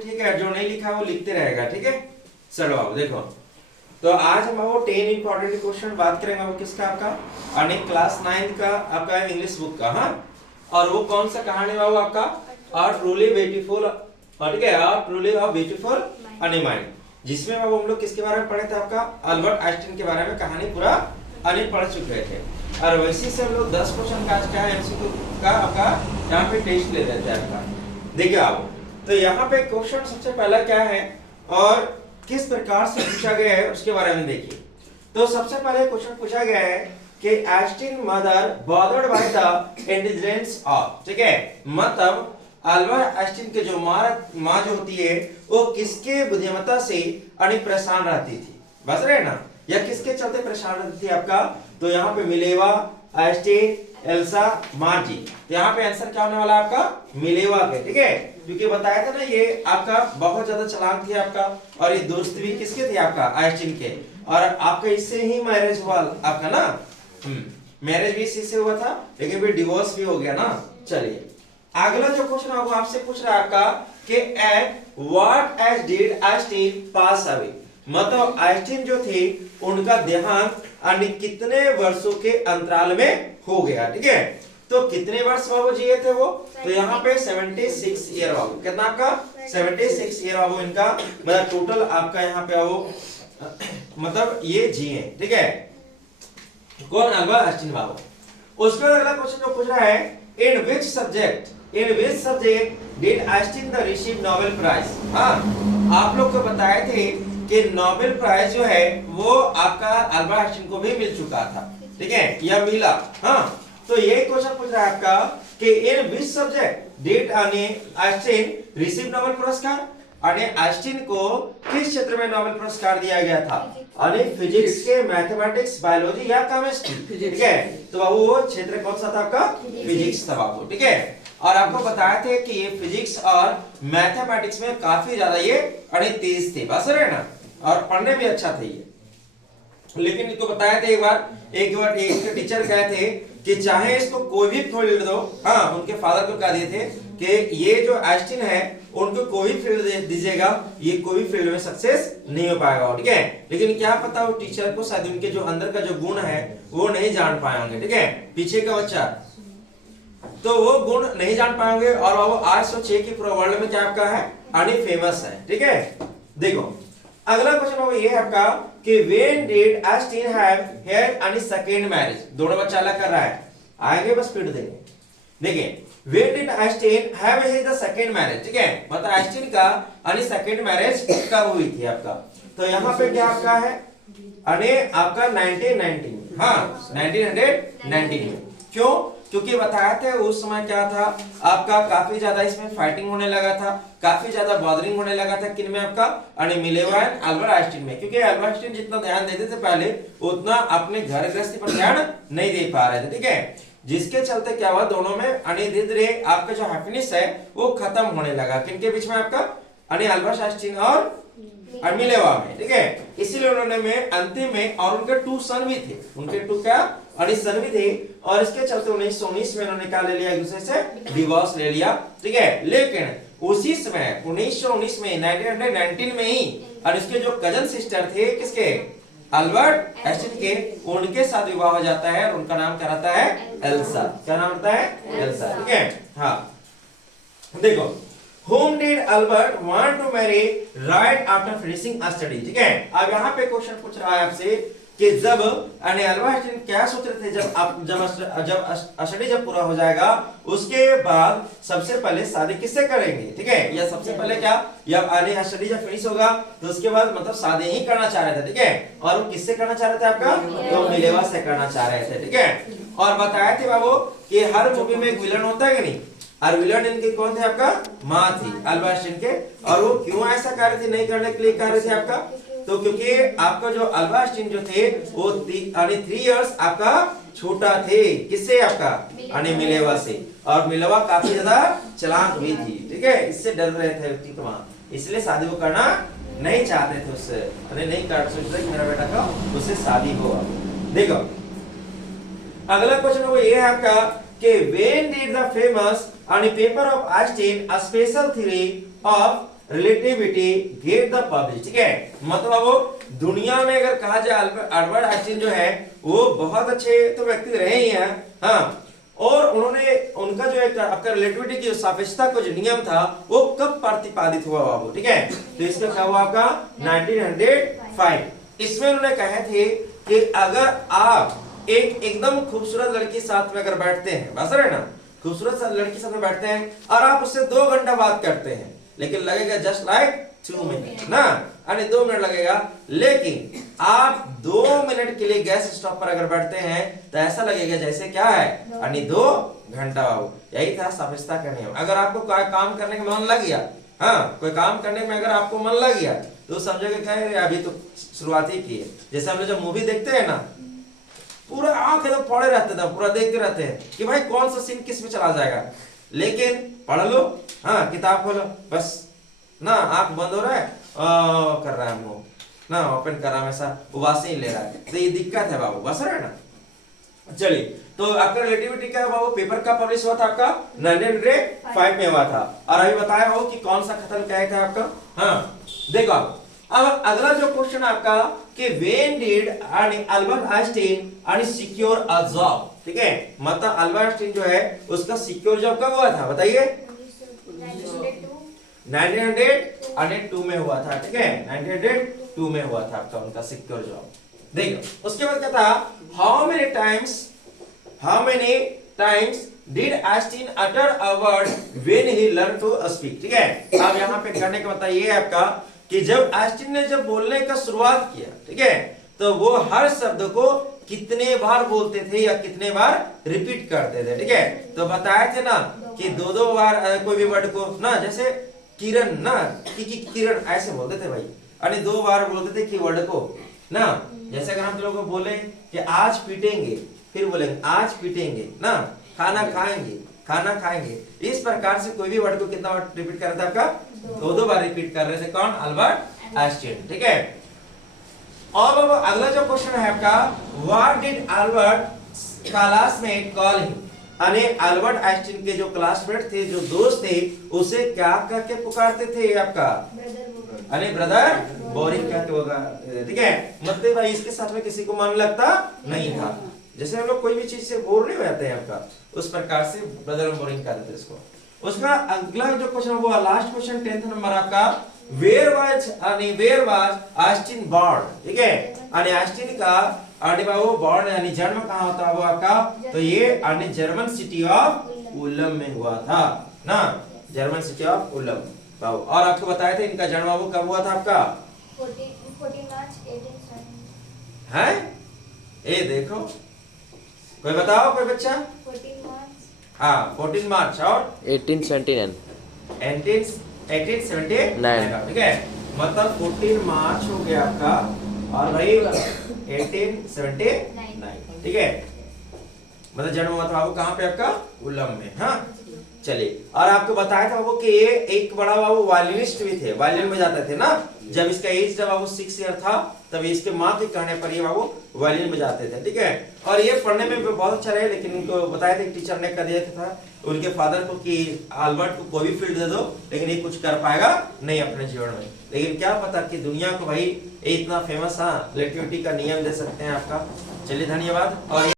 ठीक है, जो नहीं लिखा वो लिखते रहेगा, ठीक है। चलो अब देखो, तो आज हम वो 10 इंपॉर्टेंट क्वेश्चन बात करेंगे वो किसका, आपका अने क्लास 9 का आपका इंग्लिश बुक का। हाँ, और वो कौन सा कहानी बाबू आपका, और ट्रूली ब्यूटीफुल, ठीक है, और ट्रूली और ब्यूटीफुल अने माइंड, जिसमें बाबू हम लोग किसके बारे में पढ़े थे, आपका अल्बर्ट आइंस्टाइन के बारे में कहानी पूरा अने पढ़ चुके थे। और वैसे से हम लोग 10 क्वेश्चन का आज क्या है एमसीक्यू का आपका यहाँ पे टेस्ट ले रहे थे आपका। देखिए आप, तो यहाँ पे क्वेश्चन सबसे पहला क्या है और किस प्रकार से पूछा गया है उसके बारे में देखिए। तो सबसे पहले क्वेश्चन पूछा गया है कि Einstein mother bothered by the intelligence of, ठीक है, मतलब अल्बर्ट आइंस्टाइन के जो माँ जो होती है वो किसके बुद्धिमत्ता से परेशान रहती थी, बस रहे ना, या किसके चलते परेशान रहती थी आपका। तो यहाँ पे मिलेवा, आइंस्टाइन, एल्सा, मार्जी, तो यहाँ पे आंसर क्या होने वाला है आपका मिलेवा के, ठीक है, क्योंकि बताया था ना ये आपका बहुत ज्यादा चालाक थी आपका, और ये दोस्त भी किसके थे आपका आइंस्टाइन के, और आपका इससे ही मैरिज हुआ आपका ना, मैरिज भी इसी से हुआ था, लेकिन फिर डिवोर्स भी हो गया ना। चलिए अगला जो क्वेश्चन आपको आपसे पूछ रहा है आपका कि at what age did Einstein pass away, मतलब आइंस्टाइन जो थे उनका देहांत अन्य कितने वर्षों के अंतराल में हो गया, ठीक है। तो कितने वर्ष बाबू जिए थे वो, तो यहाँ पे 76 ईयर बाबू, कितना आपका 76 ईयर बाबू इनका, मतलब टोटल आपका यहाँ पे वो मतलब ये जिए, ठीक है, कौन, अल्बर्ट आइंस्टाइन बाबू। उसके बाद अगला क्वेश्चन जो पूछ रहा है in which subject did Einstein the receive Nobel prize. हाँ, आप लोग को बताए थे कि नोबेल प्राइज जो है वो आपका अल्बर्ट आइंस्टाइन को भी मिल चुका था, ठीक है, या मिला। हाँ, तो ये क्वेश्चन पूछ रहा है आपका कि in which subject did Einstein receive Nobel पुरस्कार, आइंस्टाइन को किस क्षेत्र में नोबेल पुरस्कार दिया गया था, फिजिक्स के, मैथमेटिक्स, बायोलॉजी या केमिस्ट्री, ठीक है। तो बाबू वो क्षेत्र कौन सा था आपका, फिजिक्स था बाबू, ठीक है। और आपको बताया थे कि ये फिजिक्स और मैथमेटिक्स में काफी ज्यादा ये तेज थे, बस रहे ना, और पढ़ने भी अच्छा थे ये। लेकिन इनको बताया था एक टीचर कहे थे कि चाहे इसको कोई भी फील्ड दो, हाँ, उनके फादर को कह दिए थे कि ये जो आइंस्टाइन है उनको कोई फील्ड दे दीजिएगा, ये कोई फील्ड में सक्सेस नहीं हो पाएगा, ठीक है। लेकिन क्या पता वो टीचर को शायद उनके जो अंदर का जो गुण है वो नहीं जान पाए होंगे, ठीक है, पीछे का बच्चा, तो वो गुण नहीं जान पाएंगे, और वो आज सोचिए कि पूरा वर्ल्ड में क्या आपका है फेमस है, ठीक है। देखो अगला क्वेश्चन वो ये है आपका कि when did Einstein have had any second marriage, दोनों बच्चा अलग कर रहा है, आएंगे बस स्पीड देंगे। देखिए when did Einstein have the second marriage, ठीक है, मतलब आइंस्टाइन का एनी सेकंड मैरिज कब हुई थी आपका। तो यहाँ पे क्या आपका है आपका 1919, हाँ 1919 में। क्यों, क्योंकि बताया थे उस समय क्या था आपका काफी ज्यादा इसमें फाइटिंग होने लगा था, काफी ज्यादा बॉदरिंग होने लगा था, किन में आपका मिलेवा एंड अल्बर्ट आइंस्टाइन में, क्योंकि अल्बर्ट आइंस्टाइन जितना ध्यान देते थे पहले उतना अपने घर गृहस्थी पर ध्यान नहीं दे पा रहे थे, ठीक है, जिसके चलते क्या हुआ दोनों में धीरे धीरे आपका जो हैप्पीनेस है वो खत्म होने लगा, किनके बीच में आपका अल्बर्ट आइंस्टाइन और मिलेवा में, ठीक है। इसीलिए उन्होंने में अंतिम में, और उनके 2 सन भी थे, उनके 2 क्या सन भी थे, और इसके चलते 1919 में उन्होंने क्या ले लिया, एक दूसरे से डिवोर्स ले लिया, ठीक है। लेकिन उसी समय 1919 में 1919 में ही और इसके जो कजन सिस्टर थे किसके, अल्बर्ट आइंस्टाइन के, उनके साथ विवाह हो जाता है, और उनका नाम क्या रहता है, एल्सा। क्या नाम रहता है, एल्सा, ठीक है। हाँ देखो Whom did Albert want to marry right after finishing a study, ठीक है। अब यहाँ पे क्वेश्चन पूछ रहा है आपसे कि जब अल्बर्ट आइंस्टाइन क्या सोच रहे थे, जब स्टडी जब पूरा हो जाएगा उसके बाद सबसे पहले शादी किससे करेंगे, ठीक है, या सबसे पहले क्या, या स्टडी जब फिनिश होगा तो उसके बाद मतलब शादी ही करना चाह रहे थे, ठीक है। और वो किससे करना चाह रहे थे आपका, तो मिलेवा से करना चाह रहे थे, ठीक है। और बताया थे बाबू कि हर मूवी में एक विलन होता है कि नहीं, और विलन इनके कौन थे आपका, माँ थी अल्बर्ट आइंस्टाइन के, और वो क्यों ऐसा कर रहे थे, नहीं करने के लिए कर रहे थे आपका, तो क्योंकि आपका जो अल्बर्ट आइंस्टाइन जो थे वो 3 इयर्स आपका छोटा थे, किससे आपका मिलेवा से, और मिलेवा काफी ज्यादा चालाक भी थी, ठीक है, इससे डर रहे थे व्यक्ति को वहां, इसलिए शादी को करना नहीं चाहते थे उससे, नहीं कर सोचते कि मेरा बेटा का उससे शादी हो। देखो अगला क्वेश्चन वो ये है आपका कि when did the famous on a paper of Einstein a special theory of relativity get the publish, ठीक है। मतलब वो दुनिया में अगर कहा जाए अल्बर्ट आइंस्टीन जो है वो बहुत अच्छे तो व्यक्ति रहे ही हैं, हाँ। और उन्होंने उनका जो एक आपका रिलेटिविटी की सापेक्षता का जो नियम था वो कब प्रतिपादित हुआ बाबू, ठीक है। तो इसमें क्या हुआ आपका 1905। इसमें उन्होंने कहे थे कि अगर आप एक एकदम खूबसूरत लड़की साथ में अगर बैठते हैं, बस है ना, खूबसूरत लड़की साथ में बैठते हैं और आप उससे 2 घंटा बात करते हैं, लेकिन लगेगा जस्ट लाइक 2 मिनट ना, यानी 2 मिनट लगेगा। लेकिन आप 2 मिनट के लिए गैस स्टोव पर अगर बैठते हैं तो ऐसा लगेगा जैसे क्या है, यानी 2 घंटा बाबू। यही था सापेक्षता का नियम। अगर आपको कोई काम करने में मन लग गया, हाँ, कोई काम करने में अगर आपको मन लग गया तो समझोगे क्या है, अभी तो शुरुआत ही की है। जैसे हम लोग जब मूवी देखते हैं ना, पूरा आंख एकदम पड़े रहते थे, पूरा देखते रहते हैं कि भाई कौन सा सीन किस में चला जाएगा। लेकिन पढ़ लो, हाँ, किताब खोलो, बस ना, आंख बंद हो रहा है, कर रहा है मुंह ना, ओपन कर रहा है, ऐसा उबासी ही ले रहा है। तो ये दिक्कत है बाबू, बस है ना। चलिए, तो आपका रिलेटिविटी का बाबू पेपर का पब्लिश हुआ था आपका 1905 में हुआ था। और अभी बताया हो कि कौन सा खतन क्या था आपका, हाँ। देखो अब अगला जो क्वेश्चन आपका कि when did Albert Einstein secure a job, ठीक है। मतलब अल्बर्ट आइंस्टीन जो है उसका सिक्योर जॉब कब हुआ था बताइए? 1902 में हुआ था, ठीक है। 1902 में हुआ था आपका उनका सिक्योर जॉब। देखो उसके बाद क्या था, how many times did Einstein utter a word when he learn to speak, ठीक है। अब यहाँ पे करने का मतलब ये है आपका कि जब आइंस्टीन ने जब बोलने का शुरुआत किया, ठीक है, तो वो हर शब्द को कितने बार बोलते थे या कितने बार रिपीट करते थे, ठीक है। तो बताए थे ना कि 2 बार कोई भी वर्ड को ना, जैसे किरण ना, कि किरण ऐसे बोलते थे भाई, यानी 2 बार बोलते थे कि वर्ड को ना। जैसे अगर हम लोगों को बोले कि आज पीटेंगे, फिर बोलेंगे आज पीटेंगे ना, खाना खाएंगे, इस प्रकार से कोई भी वर्ड को कितना बार रिपीट कर रहा था आपका? 2 बार रिपीट कर रहे थे। कौन? अल्बर्ट आइंस्टीन, ठीक है। और अब अगला जो क्वेश्चन है आपका, what did Albert classmate call him, यानी अल्बर्ट आइंस्टीन के जो क्लासमेट थे, जो दोस्त थे, उसे क्या कह के पुकारते थे आपका? अरे ब्रदर बोरिंग कहते होगा, ठीक है। मतलब भाई इसके साथ में किसी को मन लगता नहीं था। जैसे हम लोग कोई भी चीज से बोर नहीं हो जाते हैं आपका, उस प्रकार से ब्रदर बोरिंग कहते थे इसको। उसका अगला जो क्वेश्चन वो लास्ट क्वेश्चन 10th नंबर आपका, वेयर वाज आइंस्टीन बॉर्न, ठीक है। यानी आइंस्टीन का बाबू बॉर्न यानी जन्म कहाँ होता है वो आपका? तो ये जर्मन सिटी ऑफ उलम में हुआ था ना, जर्मन सिटी ऑफ उलम बाबू। और आपको बताया था इनका जन्म बाबू कब हुआ था आपका? 14 मार्च 1870 है। ये देखो, कोई बताओ कोई बच्चा? 14 मार्च, हाँ 14 मार्च और 1879 1879, ठीक है। मतलब 14 मार्च हो गया आपका, और भाई 1879, ठीक है। मतलब जन्म हुआ था बाबू कहाँ पे आपका? उलम में, हाँ। चलिए, और आपको बताया था बाबू कि ये एक बड़ा बाबू वायलिनिस्ट भी थे, वायलिन में जाते थे ना। जब इसका एज जब बाबू 6 ईयर था, तब इसके माँ के कहने पर ये बाबू वायलिन में जाते थे, ठीक है। और ये पढ़ने में भी बहुत अच्छा रहे, लेकिन उनको बताया था टीचर ने कर दिया था उनके फादर को कि अल्बर्ट को कोई भी फील्ड दे दो, लेकिन ये कुछ कर पाएगा नहीं अपने जीवन में। लेकिन क्या पता कि दुनिया को भाई इतना फेमस, हाँ, रिलेटिविटी का नियम दे सकते हैं आपका। चलिए धन्यवाद। और